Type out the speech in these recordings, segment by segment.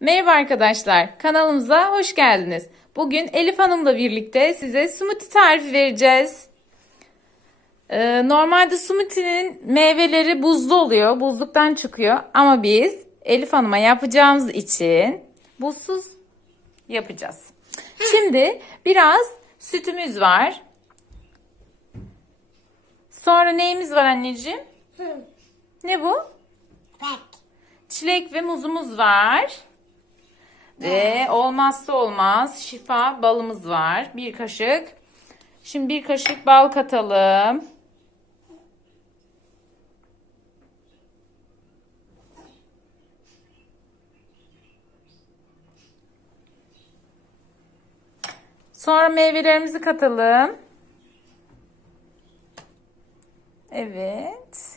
Merhaba arkadaşlar, kanalımıza hoş geldiniz. Bugün Elif Hanım'la birlikte size smoothie tarifi vereceğiz. Ee, normalde smoothie'nin meyveleri buzlu oluyor, buzluktan çıkıyor. Ama biz Elif Hanım'a yapacağımız için buzsuz yapacağız. Şimdi biraz sütümüz var. Sonra neyimiz var anneciğim? Ne bu? Çilek ve muzumuz var. Ve olmazsa olmaz şifa balımız var. Bir kaşık. Şimdi bir kaşık bal katalım. Sonra meyvelerimizi katalım. Evet.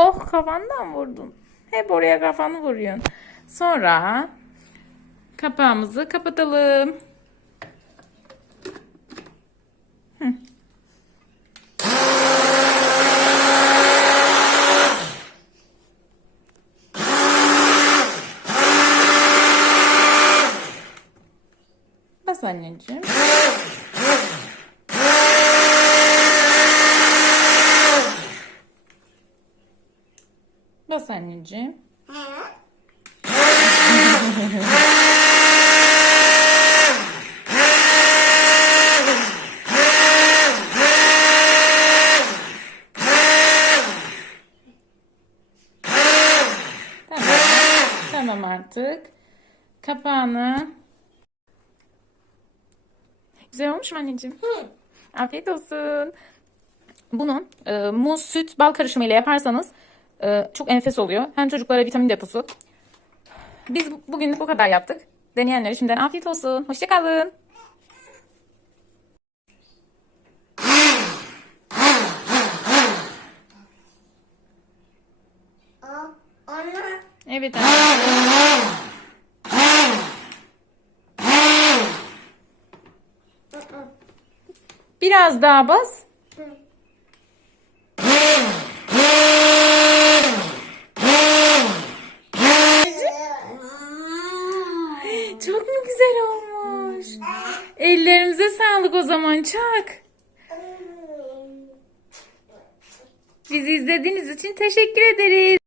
Oh kafandan vurdun. Hep oraya kafanı vuruyorsun. Sonra kapağımızı kapatalım. Hı. Bas anneciğim. Bas anneciğim. Tamam. Tamam artık. Kapağını. Güzel olmuş mu anneciğim? Afiyet olsun. Bunu e, muz, süt, bal karışımıyla yaparsanız e, çok enfes oluyor. Hem çocuklara vitamin deposu. Biz bu- bugün bu kadar yaptık. Deneyenlere şimdiden afiyet olsun. Hoşçakalın. Evet anne. Biraz daha bas. Çok mu güzel olmuş? Ellerimize sağlık o zaman çak. Bizi izlediğiniz için teşekkür ederiz.